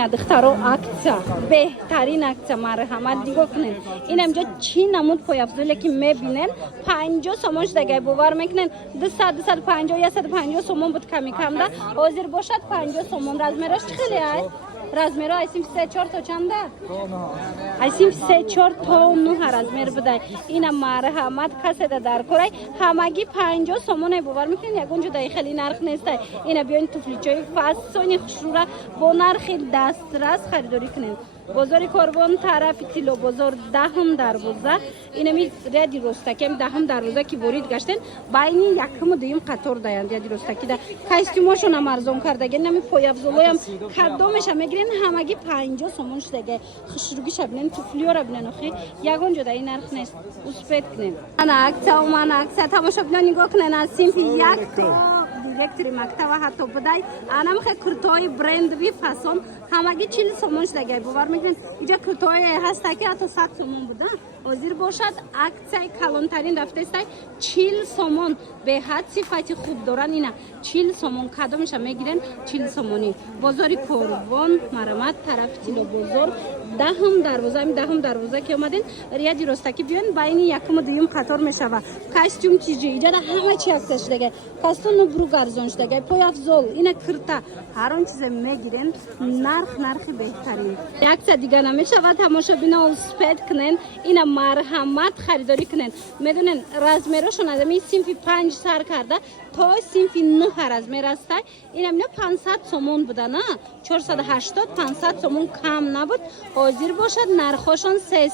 اینا دخترو акция بهترین акция مرحمت دیگه کنین این امجا چی نمود پای افزوله که میبینن 50 سومون شده باور میکنن 250 150 سومون بود کمی کم ده حاضر باشد 50 سومون رزمراش خیلی های رزمرا ایسیم 3-4 تا چنده ایسیم 3-4 تا 9 رزمر بده این مرحمت کسی در کره همگی 50 سومون باور میکنین یگون جدا خیلی نرخ نیسته اینا بیاین توفلیچای فاسونی خوشرو با نرخ دسترس خریداری کنین بازار کاروان طرف تیلو بازار دهم دروازه اینمی ریادی رستکی دهم دروازه که ورید گشتن باینی یکم دویم قطار دایند ریادی رستکی ده کاستیماشون هم ارزان کرده نمی پای افزولای هم کدامش هم میگیرین همگی 50 سومون شده خوشروگی شبنن توفلیو را بنن اخی یگون جدا این نرخ نیست اسپت کنین من اکتا تماشا بنا نگاه کنین از سینف یک دایرکتری مکتب حتی بدای آنام خیلی کرتای برندی فاسون همگی 40 سومون شده باور میکنین اینجا کرتای هست که حتی 100 سومون بوده حاضر باشد акция کلانترین رفته است 40 سومون به حد صفتی خوب دارن اینا 40 سومون کدامش میگیرن 40 سومونی بازار کاروان مرحمت طرف تیلو بازار دهم دروازه که اومدن ریادی رستکی بیان بین یکم و دوم قطار میشوه کاستوم چیزی اینجا همه چی عکسش دیگه کاستون برو ارزانش دیگه پای افزول اینا کرتا هر اون چیز میگیرن نرخ بهترین عکس دیگه نمیشوه تماشا بینا اسپید کنن اینا مرحمت خریداری کنن میدونن رزمراشون آدمی سینفی 5 سر کرده تا سینفی 9 رزمر است اینا 500 سومون بوده نه 480 500 سومون کم نبود حاضر باشد نرخشون 300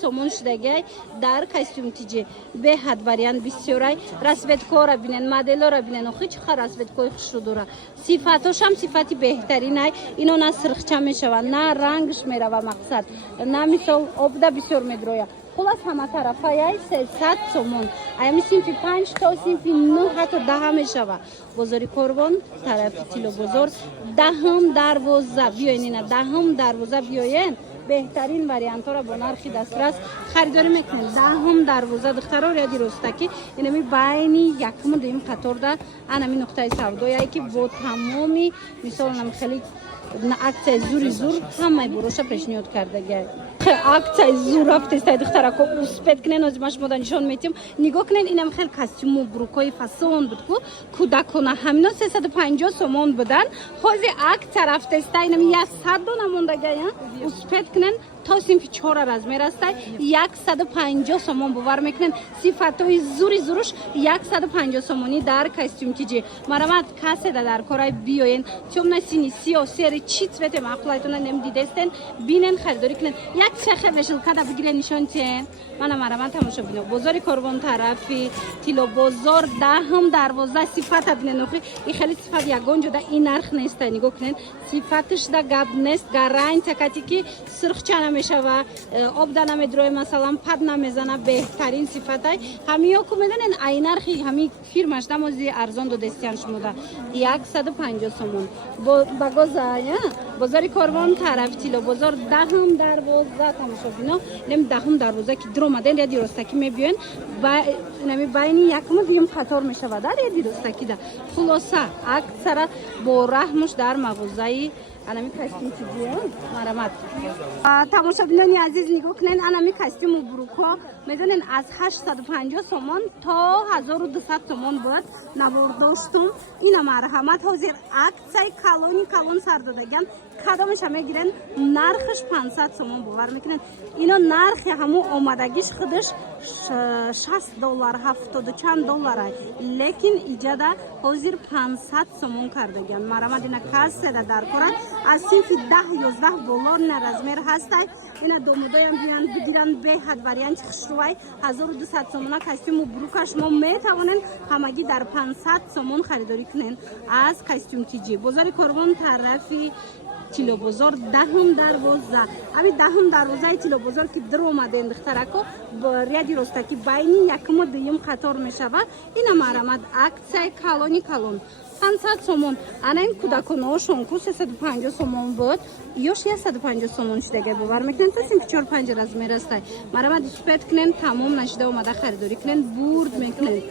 سومون شده در کاستوم تیجی به حد وریان بسیاری رسوتکو را بینن مدل را بینن و هیچ خر رسوتکوی خوش رو داره صفاتش هم صفاتی بهترین ای اینو نه سرخچه میشوه نه رنگش میره و مقصد نه مثل آبده بسیار میدرویه خلاص همه طرفای 300 سومون ایمی سینفی 5 تا سینفی 9 حتی 10 میشوه بازاری کاروان طرف تیلو بازار دهم دروازه بیاین اینا دهم دروازه بیاین بهترین وریانت ها را با نرخی دسترس خریداری میکنید دهم دروازه دخترها ریادی رستکی اینمی بینی یکم دویم قطار ده انمی نقطه سودایی که با تمامی مثال نمی خیلی акция زور همه بروش پیشنهاد کرده گه акция زور رفته است دخترها کو اسپید کنن از ماش مدن نشون میتیم نگاه کنین اینم خیلی کاستوم و بروکای فاسون بود کو کودکانه همینا 350 سومون بودن حاضر акция رفته است اینم 100 دو نمونده گه اسپید کنن تا سینفی 4 رزمر است 150 سومون باور میکنن صفاتای زورش 150 سومونی در کاستوم تیجی مرامت کسی در کارای بیاین چون نسینی سیاسی چیت وقت معقولایتون نمی دیدستن بینن خریداری کنن یک شخه وشل کدا بگیرن نشون چه من مرامت تماشا بینم بازار کاروان طرفی تیلو بازار دهم دروازه صفات بینن اخی این خیلی صفات یگان جدا این نرخ نیست نگاه کنن صفاتش دا گاب نیست گارانت تکاتی که سرخ میشه و آب دانم دروی مثلا پد نمیزنه بهترین صفاتای همیو کو میدونن این نرخی همی فیرمش دموزی ارزان دو دستیان شما ده 150 سومون بازار کاروان طرف تیلو بازار دهم دروازه تماشا بینا نمی دهم دروازه که درو مدل یا درستکی میبین و نمی بینی یکم دویم قطار میشه و در یا درستکی ده خلاصه اکثر با رحمش در مغازه انمی کاستوم چیزیه مرامت تماشا بینانی عزیز نگاه کنین انمی کاستوم بروکا میدونین از 850 سومون تا 1200 سومون بود نبرداشتم اینا مرحمت حاضر акция کلون سر دادگن کدامش هم میگیرن نرخش 500 سومون باور میکنن اینا نرخ همو آمدگیش خودش 60 دلار 70 چند دلاره لیکن ایجاده حاضر 500 سومون کردگن مرامت اینا کسی در کارن از سینفی 10-11 دلار نرزمر هسته اینا دومدای هم بیان بگیرن به حد وریانت خشروی 1200 سومون کاستوم و بروکش ما میتوانن همگی در 500 سومون خریداری کنن از کاستوم تیجی بازار کاروان طرفی تیلو بازار دهم دروازه امی دهم دروازه تیلو بازار که در اومده دخترکو با ریادی رستکی بینی یکم و دویم قطار میشوه اینا مرامت акция کلون 500 سومون انا این کودکانهاشون کو 350 سومون بود یوش 150 سومون شده باور میکنن تو سیم 4-5 رزمر است مرامت اسپید کنن تمام نشده اومده خریداری کنن برد میکنن